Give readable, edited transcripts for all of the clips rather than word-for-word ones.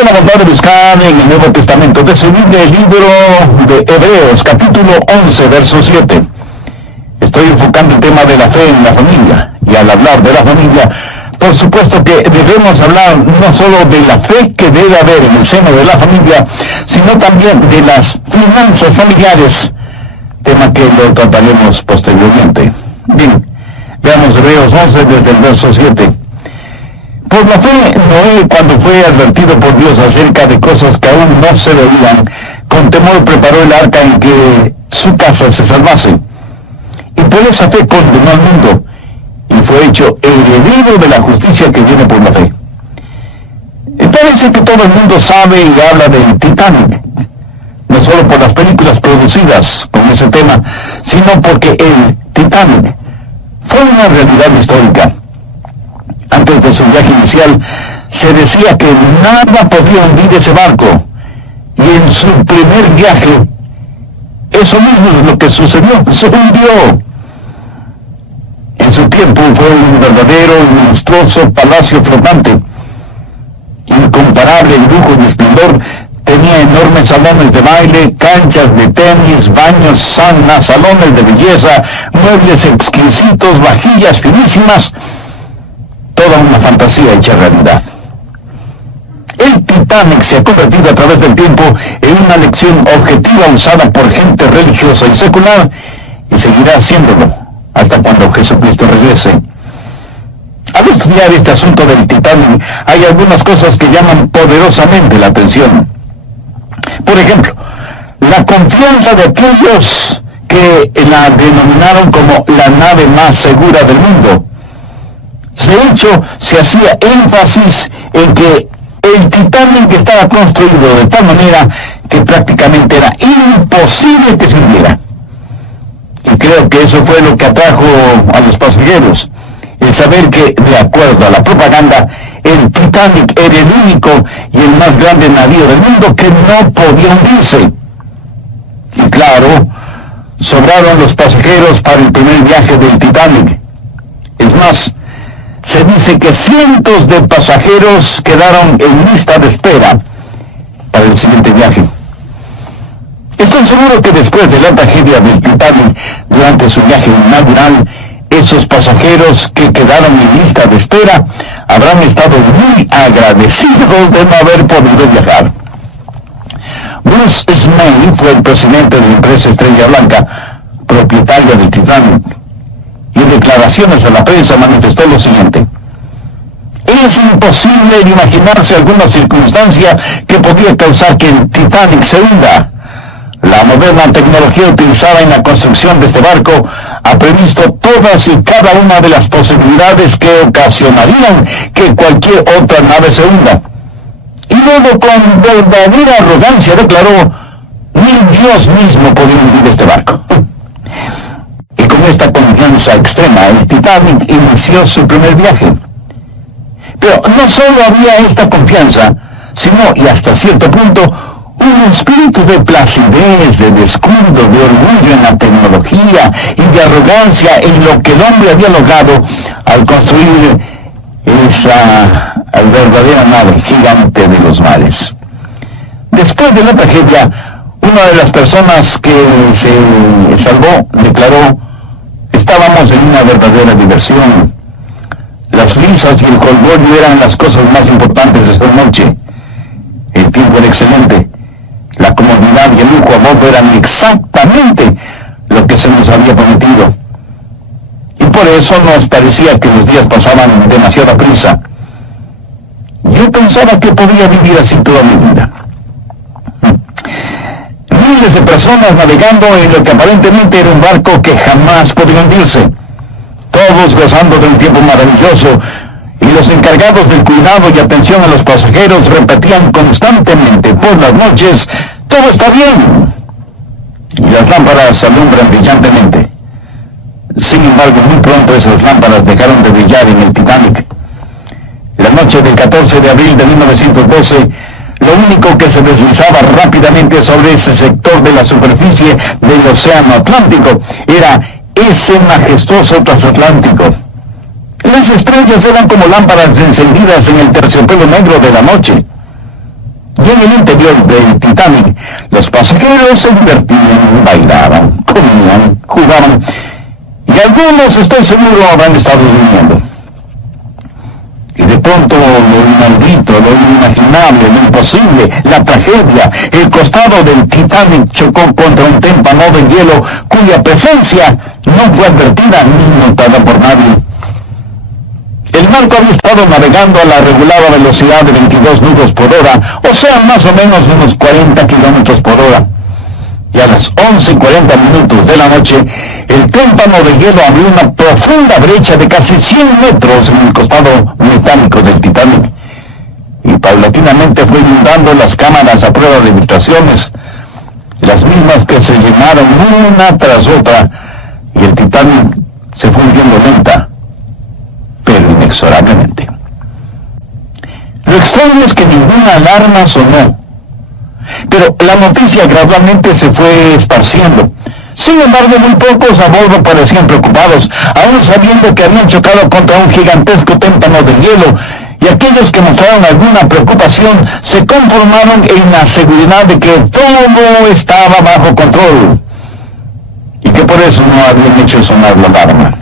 tengo la bondad de buscar en el Nuevo Testamento, de su Biblia, el libro de Hebreos, capítulo 11, verso 7. Estoy enfocando el tema de la fe en la familia, y al hablar de la familia, por supuesto que debemos hablar no solo de la fe que debe haber en el seno de la familia, sino también de las finanzas familiares, tema que lo trataremos posteriormente. Bien, veamos Hebreos 11 desde el verso 7. Por la fe, Noé, cuando fue advertido por Dios acerca de cosas que aún no se veían, con temor preparó el arca en que su casa se salvase. Y por esa fe condenó al mundo, y fue hecho heredero de la justicia que viene por la fe. Parece que todo el mundo sabe y habla del Titanic, no solo por las películas producidas con ese tema, sino porque el Titanic fue una realidad histórica. Antes de su viaje inicial, se decía que nada podía hundir ese barco, y en su primer viaje, eso mismo es lo que sucedió, se hundió. En su tiempo fue un verdadero y monstruoso palacio flotante, incomparable en lujo y esplendor. Tenía enormes salones de baile, canchas de tenis, baños, saunas, salones de belleza, muebles exquisitos, vajillas finísimas, toda una fantasía hecha realidad. El Titanic se ha convertido a través del tiempo en una lección objetiva usada por gente religiosa y secular, y seguirá haciéndolo hasta cuando Jesucristo regrese. Al estudiar este asunto del Titanic, hay algunas cosas que llaman poderosamente la atención. Por ejemplo, la confianza de aquellos que la denominaron como la nave más segura del mundo. De hecho, se hacía énfasis en que el Titanic estaba construido de tal manera que prácticamente era imposible que se hundiera. Y creo que eso fue lo que atrajo a los pasajeros, el saber que, de acuerdo a la propaganda, el Titanic era el único y el más grande navío del mundo que no podía hundirse. Y claro, sobraron los pasajeros para el primer viaje del Titanic. Es más, se dice que cientos de pasajeros quedaron en lista de espera para el siguiente viaje. Estoy seguro que después de la tragedia del Titanic, durante su viaje inaugural, esos pasajeros que quedaron en lista de espera habrán estado muy agradecidos de no haber podido viajar. Bruce Ismay fue el presidente de la empresa Estrella Blanca, propietaria del Titanic, y en declaraciones a la prensa manifestó lo siguiente: es imposible imaginarse alguna circunstancia que podría causar que el Titanic se hunda. La moderna tecnología utilizada en la construcción de este barco ha previsto todas y cada una de las posibilidades que ocasionarían que cualquier otra nave se hunda. Y luego, con verdadera arrogancia, declaró: ni Dios mismo podía hundir este barco. Y con esta confianza extrema, el Titanic inició su primer viaje. Pero no solo había esta confianza, sino, y hasta cierto punto, un espíritu de placidez, de descuido, de orgullo en la tecnología y de arrogancia en lo que el hombre había logrado al construir esa verdadera nave gigante de los mares. Después de la tragedia, una de las personas que se salvó declaró: estábamos en una verdadera diversión. Las risas y el jolgorio eran las cosas más importantes de esa noche. El tiempo era excelente. La comodidad y el lujo a bordo eran exactamente lo que se nos había prometido. Y por eso nos parecía que los días pasaban demasiada prisa. Yo pensaba que podía vivir así toda mi vida. Miles de personas navegando en lo que aparentemente era un barco que jamás podía hundirse. Todos gozando de un tiempo maravilloso, y los encargados del cuidado y atención a los pasajeros repetían constantemente por las noches: todo está bien. Y las lámparas alumbran brillantemente. Sin embargo, muy pronto esas lámparas dejaron de brillar en el Titanic. La noche del 14 de abril de 1912, lo único que se deslizaba rápidamente sobre ese sector de la superficie del Océano Atlántico era ese majestuoso transatlántico. Las estrellas eran como lámparas encendidas en el terciopelo negro de la noche. Y en el interior del Titanic, los pasajeros se divertían, bailaban, comían, jugaban, y algunos, estoy seguro, habrán estado durmiendo. Y de pronto lo inaudito, lo inimaginable, lo imposible, la tragedia, el costado del Titanic chocó contra un témpano de hielo cuya presencia no fue advertida ni notada por nadie. El barco había estado navegando a la regulada velocidad de 22 nudos por hora, o sea, más o menos unos 40 kilómetros por hora. Y a las 11:40 de la noche, el témpano de hielo abrió una profunda brecha de casi 100 metros en el costado metálico del Titanic. Y paulatinamente fue inundando las cámaras a prueba de filtraciones, las mismas que se llenaron una tras otra, y el Titanic se fue hundiendo lenta, pero inexorablemente. Lo extraño es que ninguna alarma sonó, pero la noticia gradualmente se fue esparciendo. Sin embargo, muy pocos a bordo parecían preocupados, aún sabiendo que habían chocado contra un gigantesco témpano de hielo, y aquellos que mostraron alguna preocupación se conformaron en la seguridad de que todo estaba bajo control, y que por eso no habían hecho sonar la alarma.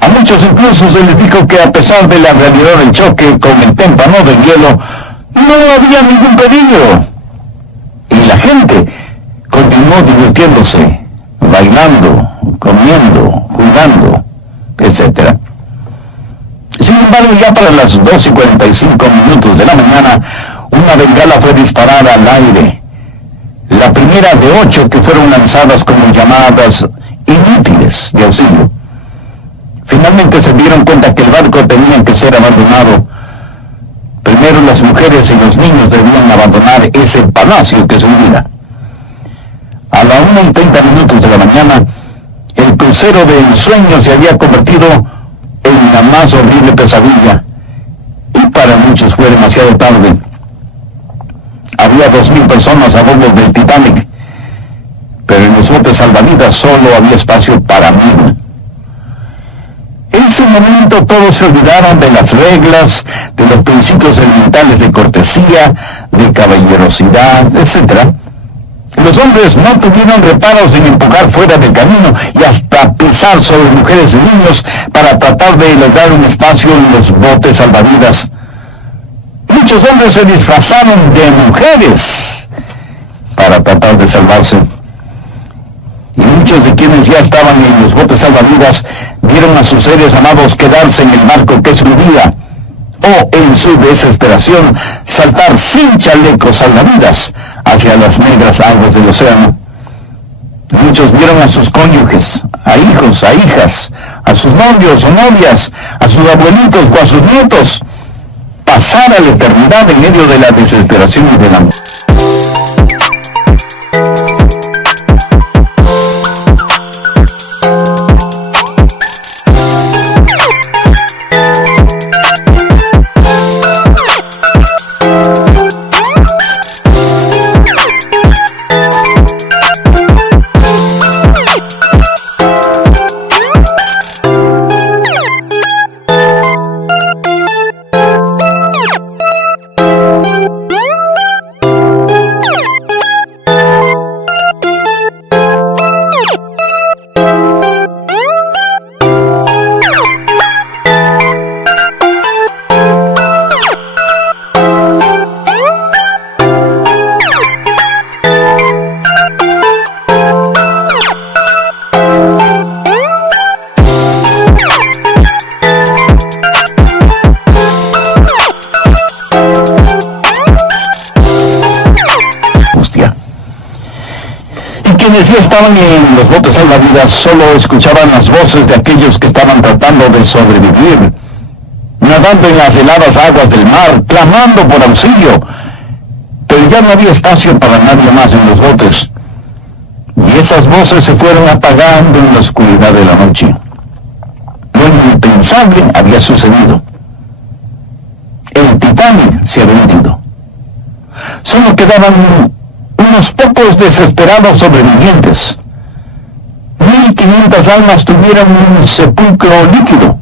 A muchos incluso se les dijo que a pesar de la realidad del choque con el témpano de hielo, no había ningún peligro. Y la gente continuó divirtiéndose, bailando, comiendo, jugando, etc. Sin embargo, ya para las 2:45 de la mañana, una bengala fue disparada al aire. La primera de 8 que fueron lanzadas como llamadas inútiles de auxilio. Finalmente se dieron cuenta que el barco tenía que ser abandonado. Primero las mujeres y los niños debían abandonar ese palacio que se hundía. A la 1:30 de la mañana, el crucero de ensueño se había convertido en la más horrible pesadilla, y para muchos fue demasiado tarde. Había 2.000 personas a bordo del Titanic, pero en los botes salvavidas solo había espacio para 1.000. En ese momento todos se olvidaron de las reglas, de los principios elementales de cortesía, de caballerosidad, etc. Los hombres no tuvieron reparos en empujar fuera del camino y hasta pisar sobre mujeres y niños para tratar de lograr un espacio en los botes salvavidas. Muchos hombres se disfrazaron de mujeres para tratar de salvarse. Y muchos de quienes ya estaban en los botes salvavidas vieron a sus seres amados quedarse en el barco que se hundía, o en su desesperación saltar sin chalecos salvavidas hacia las negras aguas del océano. Muchos vieron a sus cónyuges, a hijos, a hijas, a sus novios o novias, a sus abuelitos o a sus nietos pasar a la eternidad en medio de la desesperación y del amor. Quienes ya estaban en los botes salvavidas solo escuchaban las voces de aquellos que estaban tratando de sobrevivir, nadando en las heladas aguas del mar, clamando por auxilio, pero ya no había espacio para nadie más en los botes, y esas voces se fueron apagando en la oscuridad de la noche. Lo impensable había sucedido. El Titanic se había hundido. Solo quedaban unos pocos desesperados sobrevivientes. 1.500 almas tuvieron un sepulcro líquido.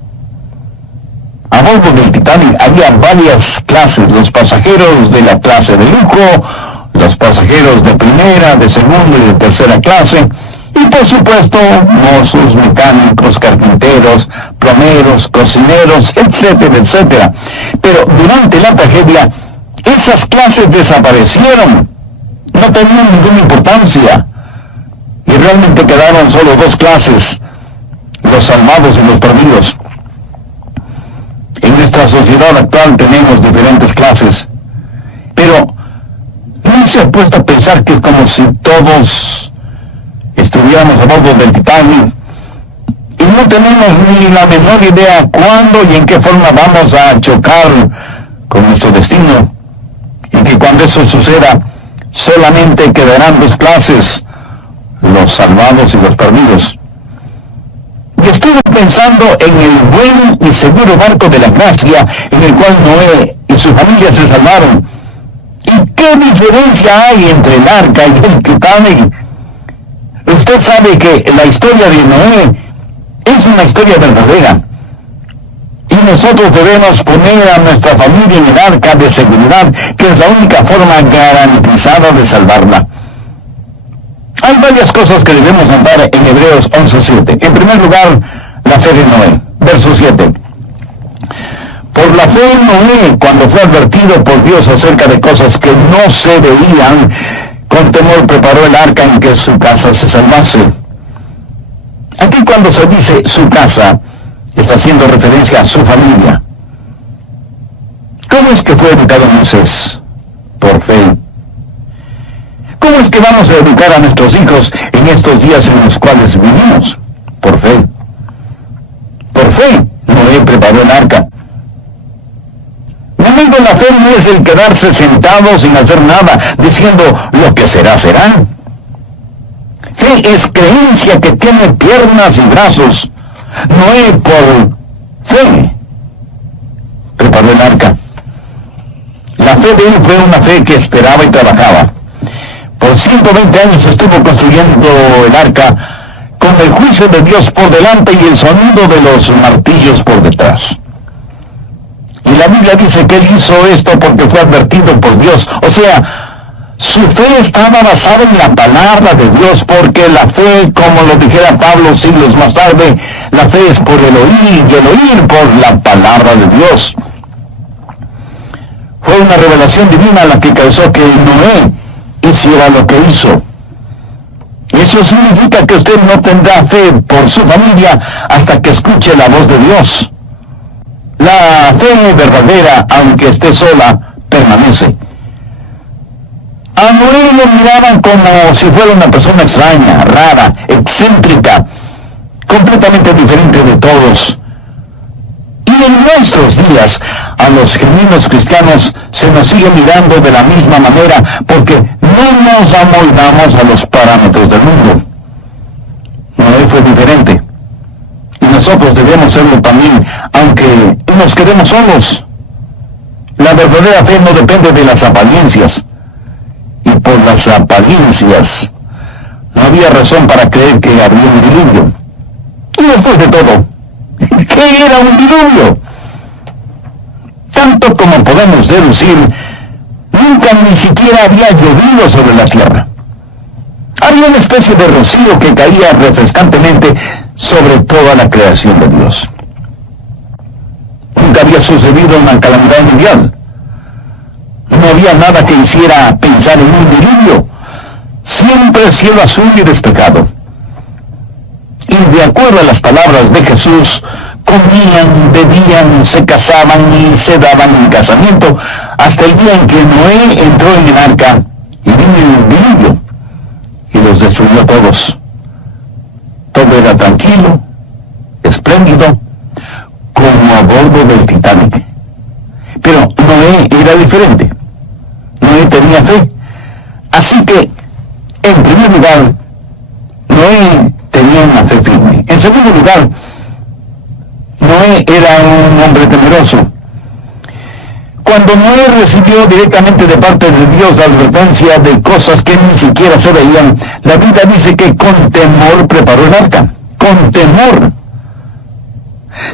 A bordo del Titanic había varias clases: los pasajeros de la clase de lujo, los pasajeros de primera, de segunda y de tercera clase, y por supuesto mozos, mecánicos, carpinteros, plomeros, cocineros, etcétera, etcétera. Pero durante la tragedia, esas clases desaparecieron, no tenían ninguna importancia, y realmente quedaron solo dos clases: los salvados y los perdidos. En nuestra sociedad actual tenemos diferentes clases, pero ¿no se ha puesto a pensar que es como si todos estuviéramos a bordo del Titanic y no tenemos ni la menor idea cuándo y en qué forma vamos a chocar con nuestro destino? Y que cuando eso suceda, solamente quedarán dos clases: los salvados y los perdidos. Y estuve pensando en el buen y seguro barco de la gracia en el cual Noé y su familia se salvaron. ¿Y qué diferencia hay entre el arca y el Titanic? Usted sabe que la historia de Noé es una historia verdadera, y nosotros debemos poner a nuestra familia en el arca de seguridad, que es la única forma garantizada de salvarla. Hay varias cosas que debemos notar en Hebreos 11:7. En primer lugar, la fe de Noé. Verso 7. Por la fe de Noé, cuando fue advertido por Dios acerca de cosas que no se veían, con temor preparó el arca en que su casa se salvase. Aquí, cuando se dice su casa, está haciendo referencia a su familia. ¿Cómo es que fue educado Moisés? Por fe. ¿Cómo es que vamos a educar a nuestros hijos en estos días en los cuales vivimos? Por fe. Por fe, Noé preparó el arca. Mi amigo, la fe no es el quedarse sentado sin hacer nada, diciendo lo que será, será. Fe es creencia que tiene piernas y brazos. Noé, por fe, preparó el arca. La fe de él fue una fe que esperaba y trabajaba. Por 120 años estuvo construyendo el arca con el juicio de Dios por delante y el sonido de los martillos por detrás. Y la Biblia dice que él hizo esto porque fue advertido por Dios. O sea, su fe estaba basada en la palabra de Dios, porque la fe, como lo dijera Pablo siglos más tarde, la fe es por el oír y el oír por la palabra de Dios. Fue una revelación divina la que causó que Noé hiciera lo que hizo. Eso significa que usted no tendrá fe por su familia hasta que escuche la voz de Dios. La fe verdadera, aunque esté sola, permanece. A Noé lo miraban como si fuera una persona extraña, rara, excéntrica, completamente diferente de todos. Y en nuestros días, a los genuinos cristianos se nos sigue mirando de la misma manera, porque no nos amoldamos a los parámetros del mundo. Noé fue diferente, y nosotros debemos serlo también, aunque nos quedemos solos. La verdadera fe no depende de las apariencias, y por las apariencias no había razón para creer que había un diluvio. Y después de todo, ¿qué era un diluvio? Tanto como podemos deducir, nunca ni siquiera había llovido sobre la tierra. Había una especie de rocío que caía refrescantemente sobre toda la creación de Dios. Nunca había sucedido una calamidad mundial. No había nada que hiciera pensar en un diluvio. Siempre cielo azul y despejado. Y de acuerdo a las palabras de Jesús, comían, bebían, se casaban y se daban en casamiento hasta el día en que Noé entró en el arca y vino el diluvio y los destruyó a todos. Todo era tranquilo, espléndido, como a bordo del Titanic. Pero Noé era diferente. Noé tenía fe. Así que, en primer lugar, Noé tenía una fe firme. En segundo lugar, Noé era un hombre temeroso. Cuando Noé recibió directamente de parte de Dios la advertencia de cosas que ni siquiera se veían, la Biblia dice que con temor preparó el arca. Con temor.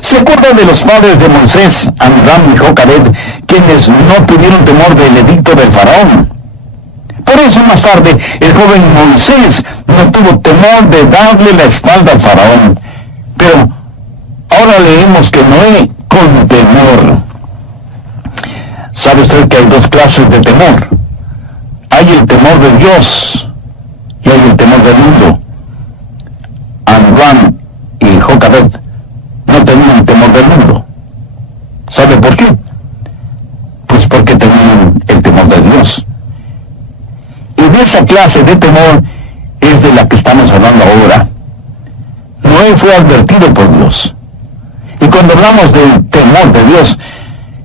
¿Se acuerdan de los padres de Moisés, Amram y Jocabed, quienes no tuvieron temor del edicto del faraón? Por eso más tarde el joven Moisés no tuvo temor de darle la espalda al faraón. Pero ahora leemos que Noé con temor. ¿Sabe usted que hay dos clases de temor? Hay el temor de Dios y hay el temor del mundo. Amram y Jocabed no tenían temor del mundo. ¿Sabe por qué? Pues porque tenían el temor de Dios. Y de esa clase de temor es de la que estamos hablando ahora. Noé fue advertido por Dios. Y cuando hablamos del temor de Dios,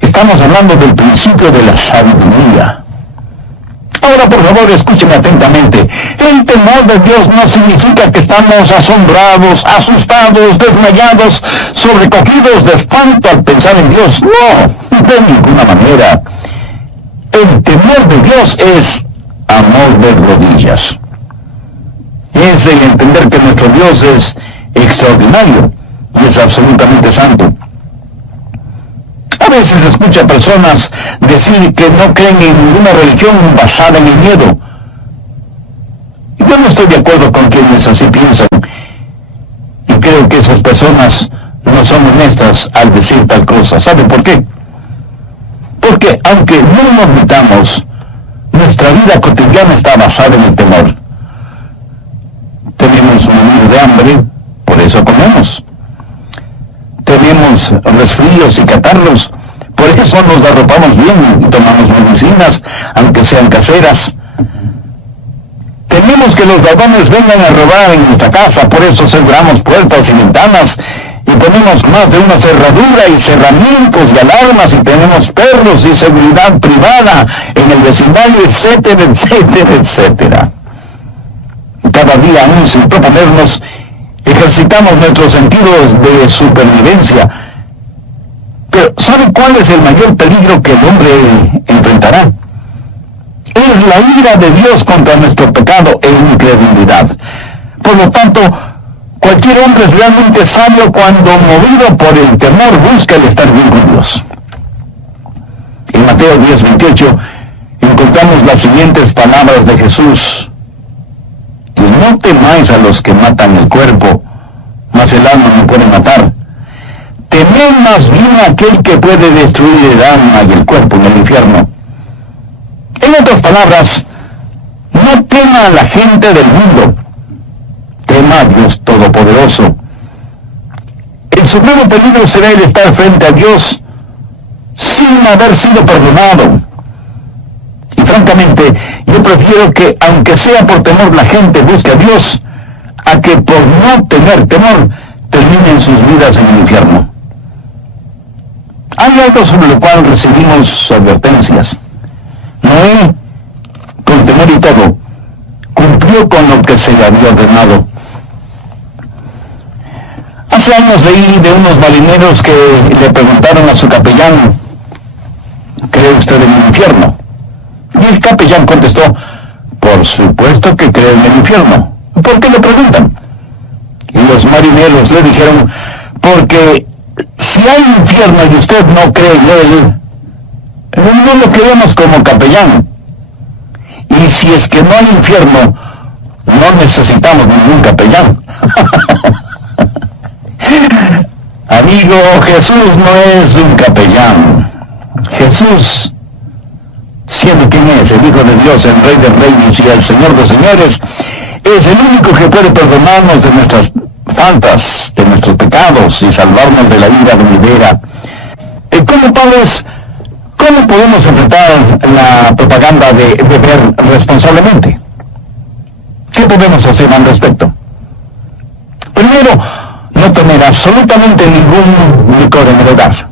estamos hablando del principio de la sabiduría. Ahora, por favor, escúcheme atentamente. El temor de Dios no significa que estamos asombrados, asustados, desmayados, sobrecogidos de espanto al pensar en Dios. No, de ninguna manera. El temor de Dios es amor de rodillas. Es el entender que nuestro Dios es extraordinario y es absolutamente santo. A veces escucha a personas decir que no creen en ninguna religión basada en el miedo. Yo no estoy de acuerdo con quienes así piensan. Y creo que esas personas no son honestas al decir tal cosa. ¿Sabe por qué? Porque aunque no nos admitamos, nuestra vida cotidiana está basada en el temor. Tenemos un año de hambre, por eso comemos. Tenemos resfríos y catarros, por eso nos arropamos bien y tomamos medicinas, aunque sean caseras. Tememos que los ladrones vengan a robar en nuestra casa, por eso cerramos puertas y ventanas y ponemos más de una cerradura y cerramientos y alarmas y tenemos perros y seguridad privada en el vecindario, etcétera, etcétera, etcétera. Cada día, aún sin proponernos, ejercitamos nuestros sentidos de supervivencia. Pero ¿sabe cuál es el mayor peligro que el hombre enfrentará? Es la ira de Dios contra nuestro pecado e incredulidad. Por lo tanto, cualquier hombre es realmente sabio cuando, movido por el temor, busca el estar bien con Dios. En Mateo 10:28 encontramos las siguientes palabras de Jesús: y no temáis a los que matan el cuerpo, mas el alma no puede matar. Temed más bien a aquel que puede destruir el alma y el cuerpo en el infierno. En otras palabras, no tema a la gente del mundo, tema a Dios Todopoderoso. El supremo peligro será el estar frente a Dios sin haber sido perdonado. Y francamente, yo prefiero que, aunque sea por temor, la gente busque a Dios, a que por no tener temor, terminen sus vidas en el infierno. Hay algo sobre lo cual recibimos advertencias. Noé, con temor y todo, cumplió con lo que se le había ordenado. Hace años leí de unos marineros que le preguntaron a su capellán: ¿cree usted en el infierno? Y el capellán contestó: por supuesto que creo en el infierno. ¿Por qué le preguntan? Y los marineros le dijeron: porque si hay infierno y usted no cree en él, no lo queremos como capellán. Y si es que no hay infierno, no necesitamos ningún capellán. Amigo, Jesús no es un capellán. Jesús, siendo quien es, el Hijo de Dios, el Rey de Reyes y el Señor de Señores, es el único que puede perdonarnos de nuestras faltas, de nuestros pecados y salvarnos de la ira venidera. Como padres, ¿cómo podemos enfrentar la propaganda de beber responsablemente? ¿Qué podemos hacer al respecto? Primero, no tener absolutamente ningún licor en el hogar.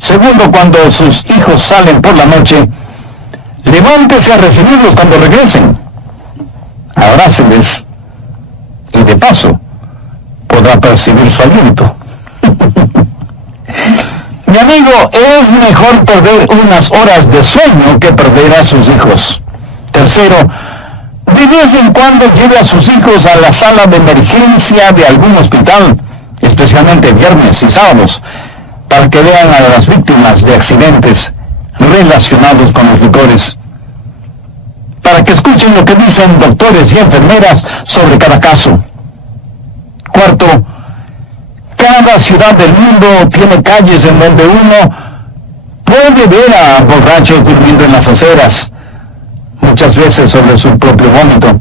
Segundo, cuando sus hijos salen por la noche, levántese a recibirlos cuando regresen. Abráceles y de paso podrá percibir su aliento. Mi amigo, es mejor perder unas horas de sueño que perder a sus hijos. Tercero, de vez en cuando lleve a sus hijos a la sala de emergencia de algún hospital, especialmente viernes y sábados, para que vean a las víctimas de accidentes relacionados con los licores, para que escuchen lo que dicen doctores y enfermeras sobre cada caso. Cuarto, cada ciudad del mundo tiene calles en donde uno puede ver a borrachos durmiendo en las aceras, muchas veces sobre su propio vómito.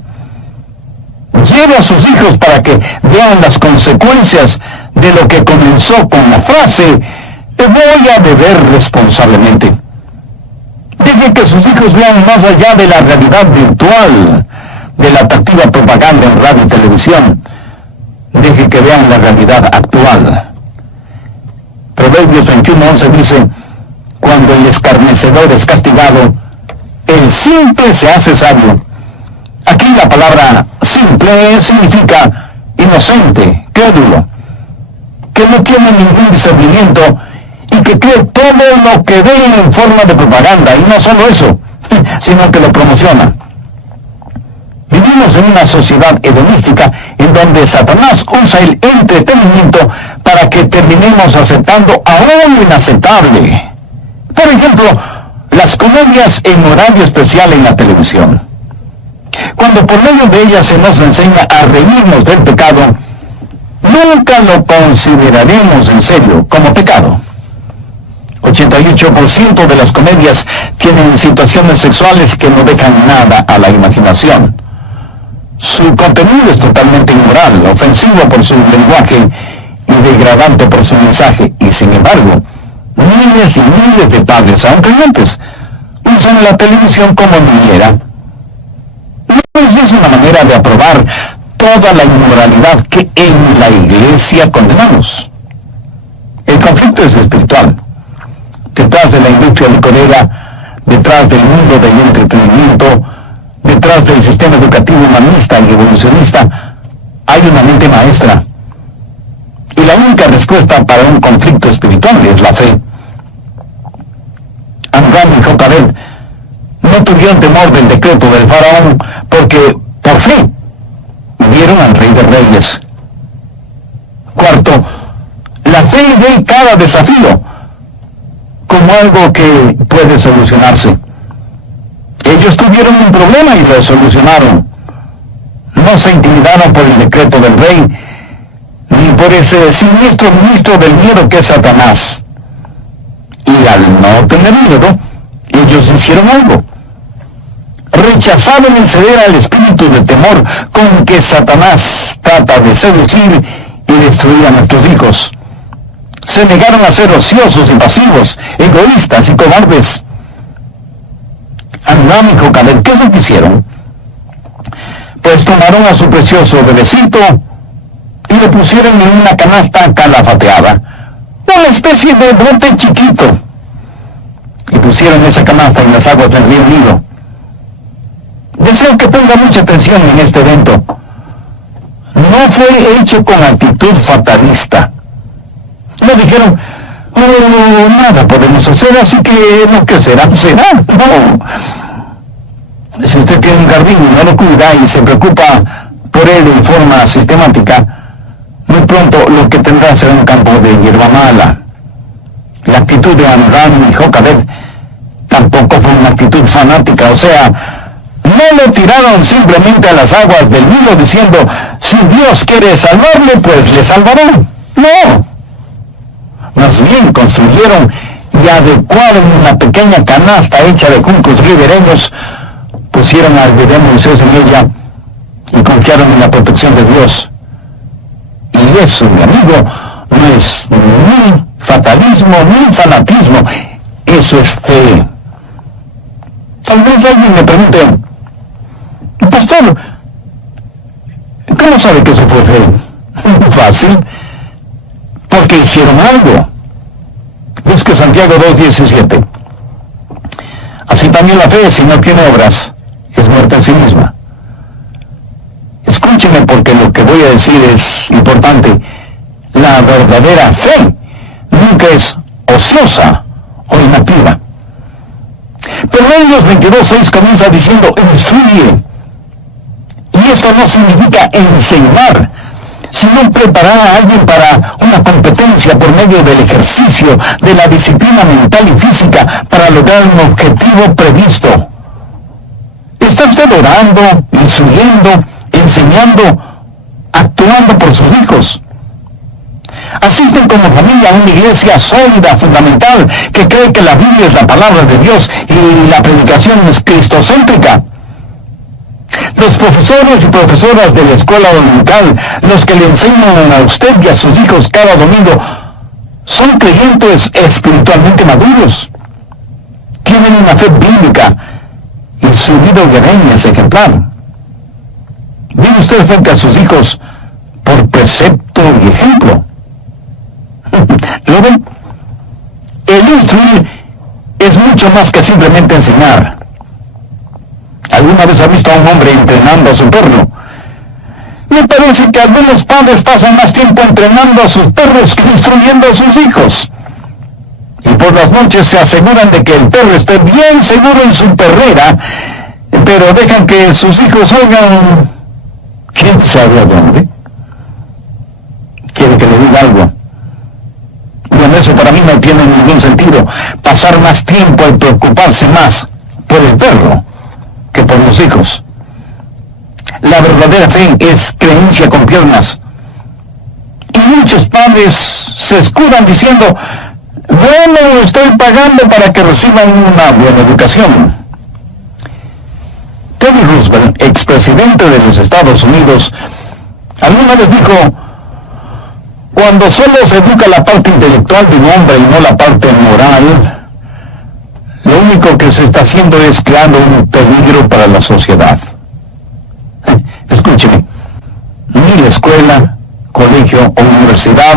Lleve a sus hijos para que vean las consecuencias de lo que comenzó con la frase: voy a beber responsablemente. Deje que sus hijos vean más allá de la realidad virtual, de la atractiva propaganda en radio y televisión. Deje que vean la realidad actual. Proverbios 21:11 dice: cuando el escarnecedor es castigado, el simple se hace sabio. Aquí la palabra simple significa inocente, crédulo, que no tiene ningún discernimiento y que cree todo lo que ve en forma de propaganda, y no solo eso, sino que lo promociona. Vivimos en una sociedad hedonística en donde Satanás usa el entretenimiento para que terminemos aceptando aún lo inaceptable. Por ejemplo, las comedias en horario especial en la televisión. Cuando por medio de ellas se nos enseña a reírnos del pecado, nunca lo consideraremos en serio como pecado. 88% de las comedias tienen situaciones sexuales que no dejan nada a la imaginación. Su contenido es totalmente inmoral, ofensivo por su lenguaje y degradante por su mensaje, y sin embargo, miles y miles de padres, aun creyentes, usan la televisión como niñera. ¿No es una manera de aprobar toda la inmoralidad que en la iglesia condenamos? El conflicto es espiritual. Detrás de la industria licorera, detrás del mundo del entretenimiento, detrás del sistema educativo humanista y evolucionista, hay una mente maestra. Y la única respuesta para un conflicto espiritual es la fe. Amram y Jocabed no tuvieron temor del decreto del faraón porque, por fe, vieron al Rey de Reyes. Cuarto, la fe ve cada desafío como algo que puede solucionarse. Ellos tuvieron un problema y lo solucionaron. No se intimidaron por el decreto del rey, ni por ese siniestro ministro del miedo que es Satanás. Y al no tener miedo, ellos hicieron algo. Rechazaron el ceder al espíritu de temor con que Satanás trata de seducir y destruir a nuestros hijos. Se negaron a ser ociosos y pasivos, egoístas y cobardes. Amram y Jocabed, ¿qué es lo que hicieron? Pues tomaron a su precioso bebecito y lo pusieron en una canasta calafateada, una especie de bote chiquito, y pusieron esa canasta en las aguas del río Nilo. Deseo que ponga mucha atención en este evento. No fue hecho con actitud fatalista. No dijeron: oh, nada podemos hacer, así que lo que será, será. No. Si usted tiene un jardín y no lo cuida y se preocupa por él en forma sistemática, muy pronto lo que tendrá será un campo de hierba mala. La actitud de Amram y Jocabed tampoco fue una actitud fanática, o sea, no lo tiraron simplemente a las aguas del Nilo diciendo: si Dios quiere salvarle, pues le salvará. No. Más bien construyeron y adecuaron una pequeña canasta hecha de juncos ribereños, pusieron al bebé Moisés en ella y confiaron en la protección de Dios. Y eso, mi amigo, no es ni fatalismo ni fanatismo, eso es fe. Tal vez alguien me pregunte: pastor, ¿cómo sabe que eso fue fe? Fácil, porque hicieron algo. Busque Santiago 2:17. Así también la fe, si no tiene obras, es muerta en sí misma. Escúcheme, porque lo que voy a decir es importante. La verdadera fe nunca es ociosa o inactiva. Proverbios 22:6 comienza diciendo: instruye. Y esto no significa enseñar, sino no preparar a alguien para una competencia por medio del ejercicio de la disciplina mental y física para lograr un objetivo previsto. ¿Está usted orando, instruyendo, enseñando, actuando por sus hijos? Asisten como familia a una iglesia sólida, fundamental, que cree que la Biblia es la palabra de Dios y la predicación es cristocéntrica. Los profesores y profesoras de la escuela dominical, los que le enseñan a usted y a sus hijos cada domingo, son creyentes espiritualmente maduros. Tienen una fe bíblica y su vida hogareña es ejemplar. Vive usted frente a sus hijos por precepto y ejemplo. ¿Lo ven? El instruir es mucho más que simplemente enseñar. ¿Alguna vez ha visto a un hombre entrenando a su perro? Me parece que algunos padres pasan más tiempo entrenando a sus perros que instruyendo a sus hijos. Y por las noches se aseguran de que el perro esté bien seguro en su perrera, pero dejan que sus hijos salgan quién sabe a dónde. ¿Quiere que le diga algo? Bueno, eso para mí no tiene ningún sentido. Pasar más tiempo y preocuparse más por el perro que por los hijos. La verdadera fe es creencia con piernas. Y muchos padres se escudan diciendo, bueno, estoy pagando para que reciban una buena educación. Teddy Roosevelt, expresidente de los Estados Unidos, alguna vez dijo, cuando solo se educa la parte intelectual de un hombre y no la parte moral, lo único que se está haciendo es creando un peligro para la sociedad. Escúcheme, ni la escuela, colegio o universidad,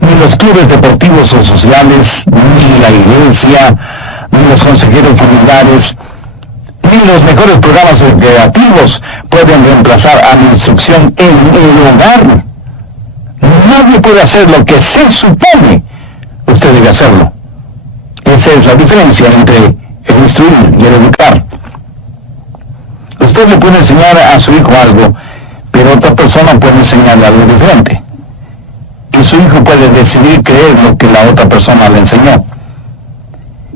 ni los clubes deportivos o sociales, ni la iglesia, ni los consejeros familiares, ni los mejores programas recreativos pueden reemplazar a la instrucción en el hogar. Nadie puede hacer lo que se supone usted debe hacerlo. Esa es la diferencia entre el instruir y el educar. Usted le puede enseñar a su hijo algo, pero otra persona puede enseñarle algo diferente. Y su hijo puede decidir creer lo que la otra persona le enseñó.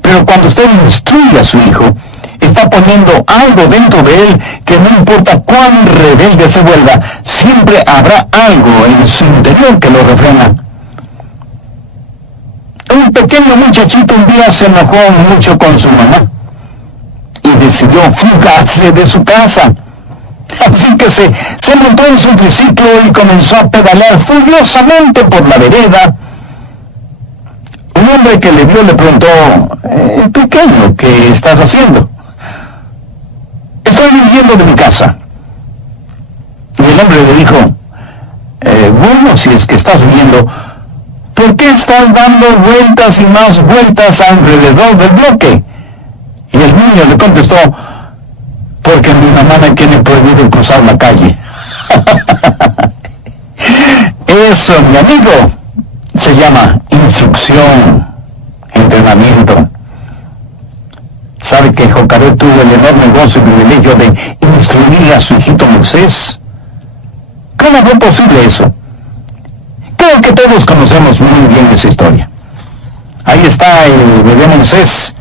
Pero cuando usted instruye a su hijo, está poniendo algo dentro de él que no importa cuán rebelde se vuelva, siempre habrá algo en su interior que lo refrena. Un pequeño muchachito un día se enojó mucho con su mamá y decidió fugarse de su casa. Así que se montó en su triciclo y comenzó a pedalear furiosamente por la vereda. Un hombre que le vio le preguntó, pequeño, ¿qué estás haciendo? Estoy huyendo de mi casa. Y el hombre le dijo, bueno, si es que estás huyendo, ¿por qué estás dando vueltas y más vueltas alrededor del bloque? Y el niño le contestó, porque mi mamá me tiene prohibido cruzar la calle. Eso, mi amigo, se llama instrucción, entrenamiento. ¿Sabe que Jocabed tuvo el enorme gozo y privilegio de instruir a su hijito Moisés? ¿Cómo fue posible eso? Creo que todos conocemos muy bien esa historia. Ahí está el bebé Moisés,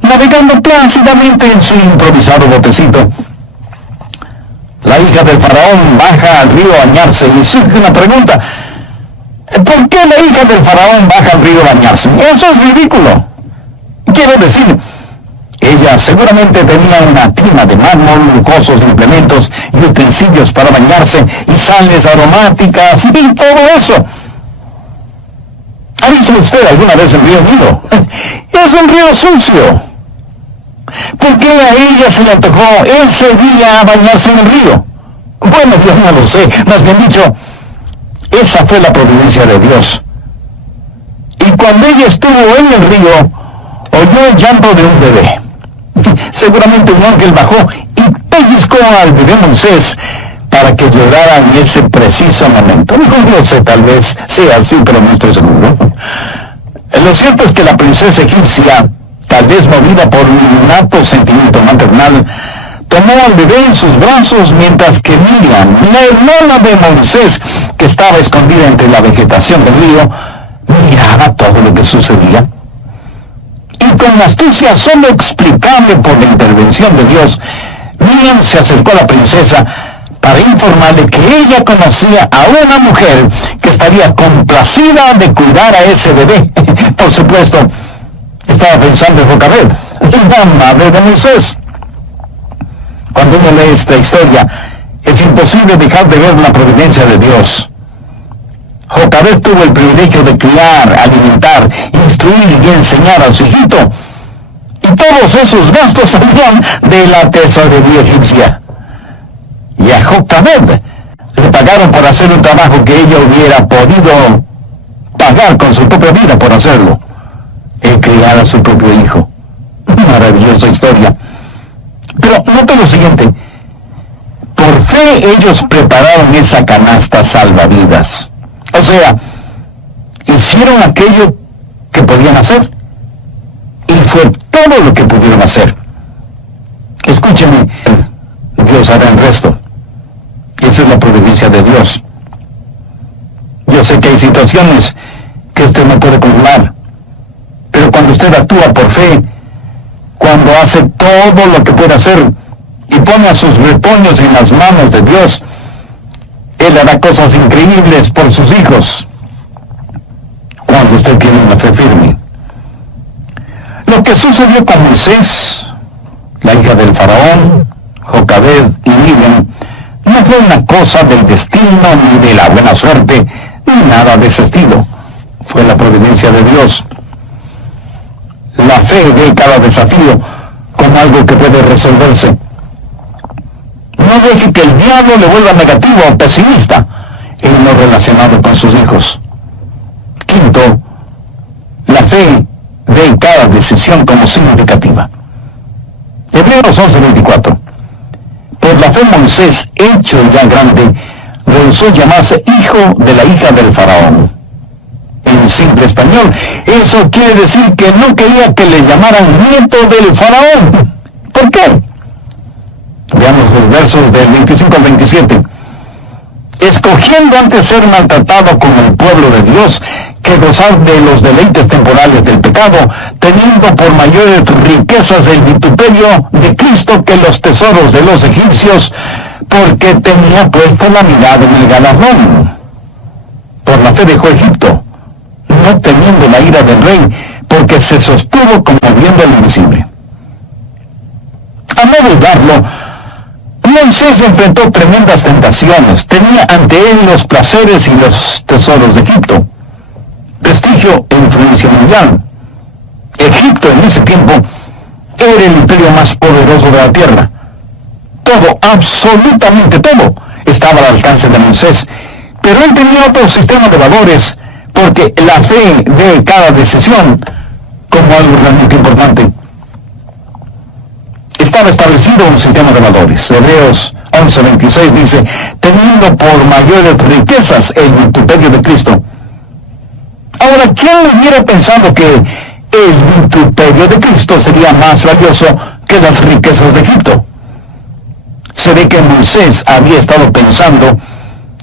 navegando plácidamente en su improvisado botecito. La hija del faraón baja al río a bañarse y surge una pregunta. ¿Por qué la hija del faraón baja al río a bañarse? Eso es ridículo. Quiero decir, ella seguramente tenía una tina de mármol, lujosos implementos y utensilios para bañarse y sales aromáticas y todo eso. ¿Ha visto usted alguna vez el río Nilo? Es un río sucio. ¿Por qué a ella se le antojó ese día a bañarse en el río? Bueno, yo no lo sé. Más bien dicho, esa fue la providencia de Dios. Y cuando ella estuvo en el río, oyó el llanto de un bebé. Seguramente un ángel bajó y pellizcó al bebé Moisés para que llorara en ese preciso momento. No sé, tal vez sea así, pero no estoy seguro. Lo cierto es que la princesa egipcia, tal vez movida por un innato sentimiento maternal, tomó al bebé en sus brazos mientras que Miriam, la hermana de Moisés, que estaba escondida entre la vegetación del río, miraba todo lo que sucedía. Y con la astucia solo explicable por la intervención de Dios, Miriam se acercó a la princesa para informarle que ella conocía a una mujer que estaría complacida de cuidar a ese bebé. Por supuesto, estaba pensando en Jocabed, la madre de Moisés. Cuando uno lee esta historia, es imposible dejar de ver la providencia de Dios. Jocabed tuvo el privilegio de criar, alimentar, instruir y enseñar a su hijito. Y todos esos gastos salían de la tesorería egipcia. Y a Jocabed le pagaron por hacer un trabajo que ella hubiera podido pagar con su propia vida por hacerlo. El criar a su propio hijo. Maravillosa historia. Pero nota lo siguiente. Por fe ellos prepararon esa canasta salvavidas. O sea, hicieron aquello que podían hacer. Y fue todo lo que pudieron hacer. Escúcheme, Dios hará el resto. Esa es la providencia de Dios. Yo sé que hay situaciones que usted no puede controlar. Pero cuando usted actúa por fe, cuando hace todo lo que puede hacer y pone a sus retoños en las manos de Dios, Él hará cosas increíbles por sus hijos. Cuando usted tiene una fe firme. Lo que sucedió con Moisés, la hija del faraón, Jocabed y Miriam, no fue una cosa del destino ni de la buena suerte, ni nada de ese estilo. Fue la providencia de Dios. La fe ve cada desafío como algo que puede resolverse. No deje que el diablo le vuelva negativo o pesimista en lo relacionado con sus hijos. Quinto, la fe ve cada decisión como significativa. Hebreos 11:24. Por la fe Moisés, hecho ya grande, rehusó llamarse hijo de la hija del faraón. En simple español, eso quiere decir que no quería que le llamaran nieto del faraón. ¿Por qué? Veamos los versos del 25 al 27. Escogiendo antes ser maltratado con el pueblo de Dios que gozar de los deleites temporales del pecado, teniendo por mayores riquezas el vituperio de Cristo que los tesoros de los egipcios, porque tenía puesta la mirada en el galardón. Por la fe dejó Egipto, no temiendo la ira del rey, porque se sostuvo como viendo lo invisible. A no dudarlo, Moisés enfrentó tremendas tentaciones. Tenía ante él los placeres y los tesoros de Egipto, prestigio e influencia mundial. Egipto en ese tiempo era el imperio más poderoso de la tierra. Todo, absolutamente todo, estaba al alcance de Moisés, pero él tenía otro sistema de valores, porque la fe ve cada decisión como algo realmente importante. Estaba establecido un sistema de valores. Hebreos 11:26 dice, teniendo por mayores riquezas el vituperio de Cristo. Ahora, ¿quién hubiera pensado que el vituperio de Cristo sería más valioso que las riquezas de Egipto? Se ve que Moisés había estado pensando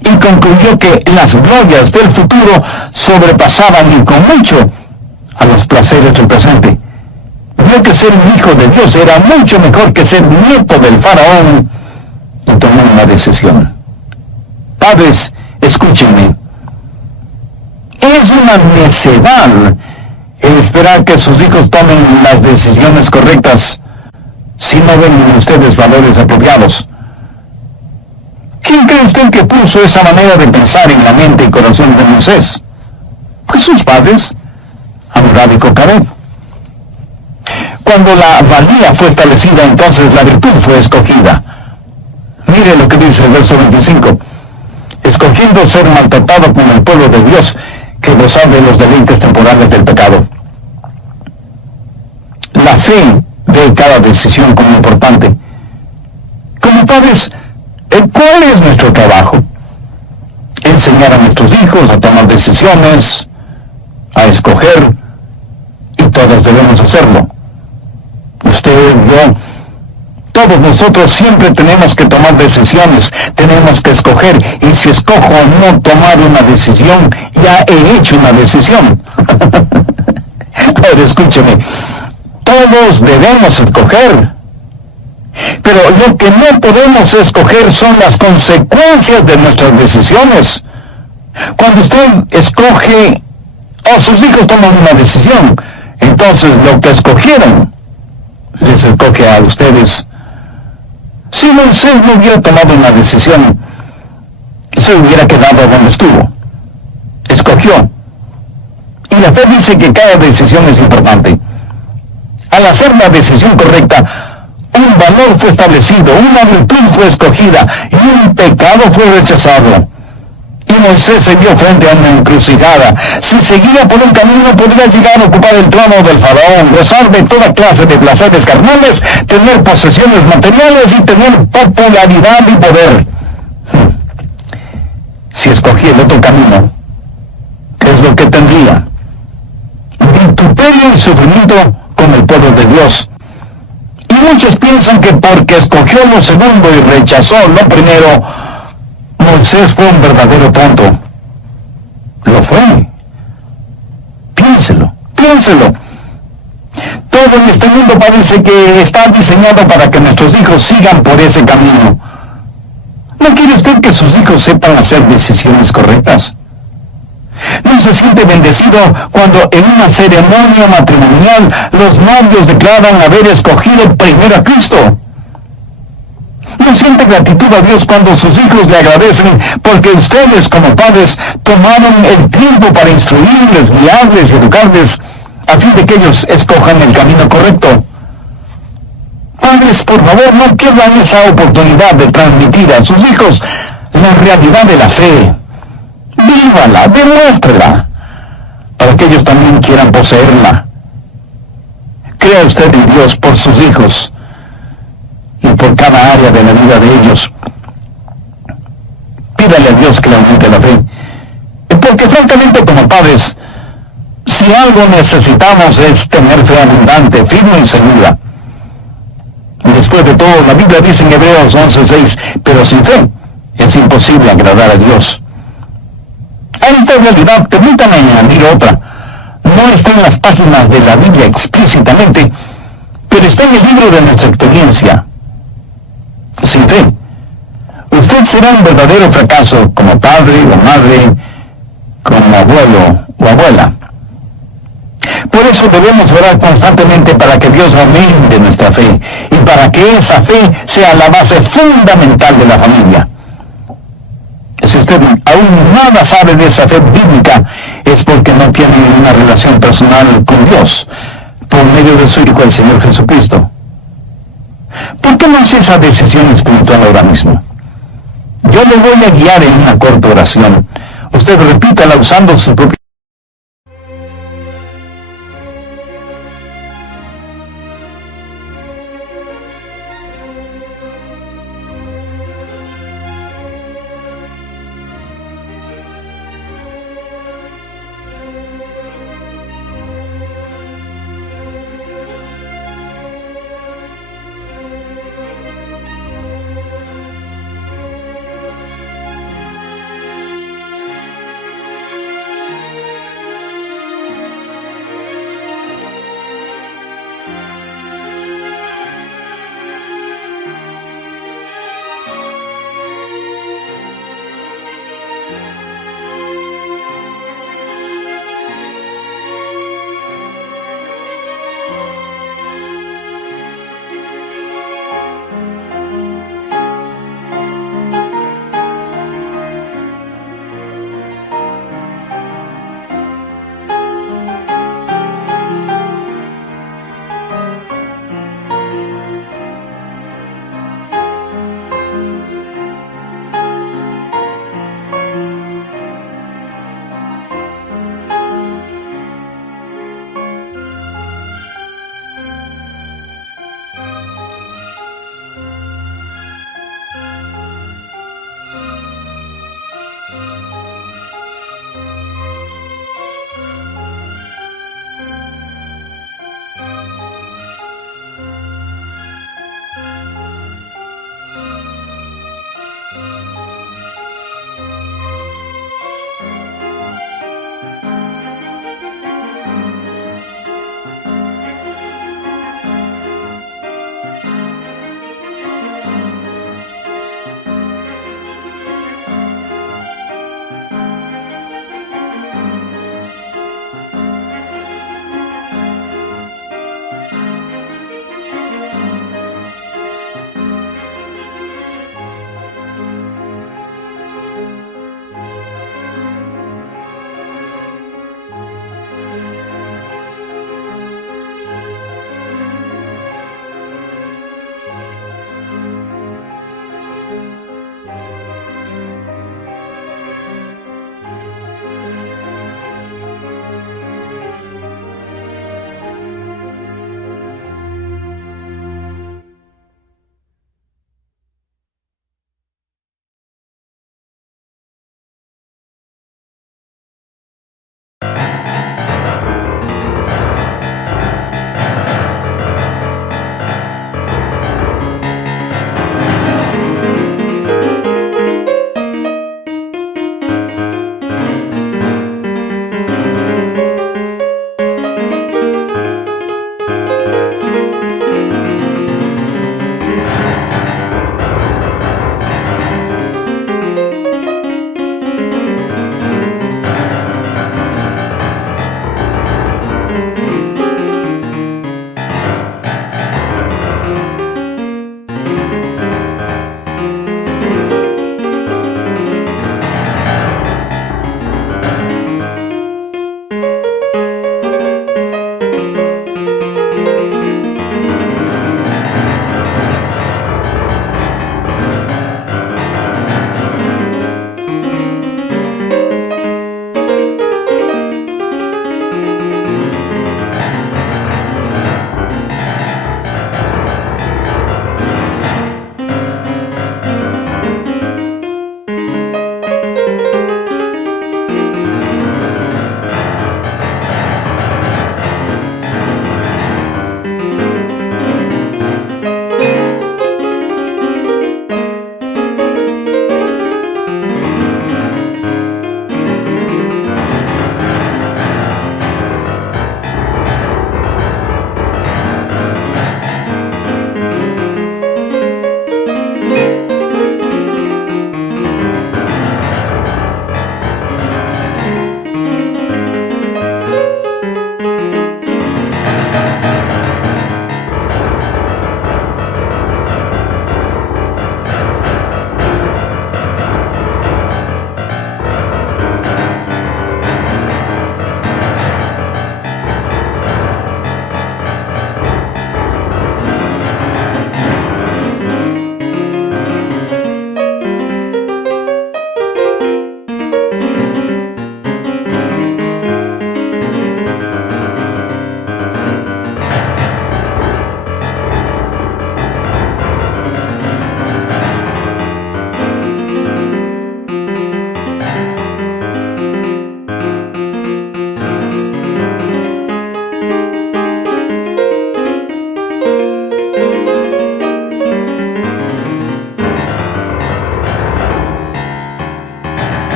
y concluyó que las glorias del futuro sobrepasaban y con mucho a los placeres del presente. Vio que ser un hijo de Dios era mucho mejor que ser nieto del faraón y tomó una decisión. Padres, escúchenme. Es una necedad el esperar que sus hijos tomen las decisiones correctas si no ven en ustedes valores apropiados. ¿Quién cree usted que puso esa manera de pensar en la mente y corazón de Moisés? Pues sus padres, Amram y Jocabed. Cuando la valía fue establecida, entonces la virtud fue escogida. Mire lo que dice el verso 25. Escogiendo ser maltratado con el pueblo de Dios, que gozar de los deleites temporales del pecado. La fe ve cada decisión como importante. Como padres, ¿cuál es nuestro trabajo? Enseñar a nuestros hijos a tomar decisiones, a escoger, y todos debemos hacerlo. Usted, yo, Todos nosotros siempre tenemos que tomar decisiones, tenemos que escoger, y si escojo no tomar una decisión, ya he hecho una decisión. Ahora escúcheme, todos debemos escoger, pero lo que no podemos escoger son las consecuencias de nuestras decisiones. Cuando usted escoge, o sus hijos toman una decisión, entonces lo que escogieron les escoge a ustedes. Si Moisés no hubiera tomado una decisión, se hubiera quedado donde estuvo. Escogió. Y la fe dice que cada decisión es importante. Al hacer la decisión correcta, un valor fue establecido, una virtud fue escogida y un pecado fue rechazado. Y Moisés se vio frente a una encrucijada. Si seguía por un camino, podría llegar a ocupar el trono del faraón, gozar de toda clase de placeres carnales, tener posesiones materiales y tener popularidad y poder. Si escogía el otro camino, ¿qué es lo que tendría? Vituperio y sufrimiento con el pueblo de Dios. Y muchos piensan que porque escogió lo segundo y rechazó lo primero, Moisés fue un verdadero tonto. Lo fue. Piénselo. Todo en este mundo parece que está diseñado para que nuestros hijos sigan por ese camino. ¿No quiere usted que sus hijos sepan hacer decisiones correctas? ¿No se siente bendecido cuando en una ceremonia matrimonial los novios declaran haber escogido primero a Cristo? ¿No siente gratitud a Dios cuando sus hijos le agradecen porque ustedes como padres tomaron el tiempo para instruirles, guiarles y educarles a fin de que ellos escojan el camino correcto? Padres, por favor, no pierdan esa oportunidad de transmitir a sus hijos la realidad de la fe. Vívala, demuéstrela, para que ellos también quieran poseerla. Crea usted en Dios por sus hijos y por cada área de la vida de ellos. Pídale a Dios que le aumente la fe, porque francamente como padres, si algo necesitamos es tener fe abundante, firme y segura. Después de todo, la Biblia dice en Hebreos 11:6, pero sin fe es imposible agradar a Dios. A esta realidad, permítame añadir otra. No está en las páginas de la Biblia explícitamente, pero está en el libro de nuestra experiencia. Sin fe, usted será un verdadero fracaso como padre o madre, como abuelo o abuela. Por eso debemos orar constantemente para que Dios aumente nuestra fe y para que esa fe sea la base fundamental de la familia. Si usted aún nada sabe de esa fe bíblica, es porque no tiene una relación personal con Dios por medio de su Hijo, el Señor Jesucristo. ¿Por qué no hace esa decisión espiritual ahora mismo? Yo le voy a guiar en una corta oración. Usted repítala usando su propio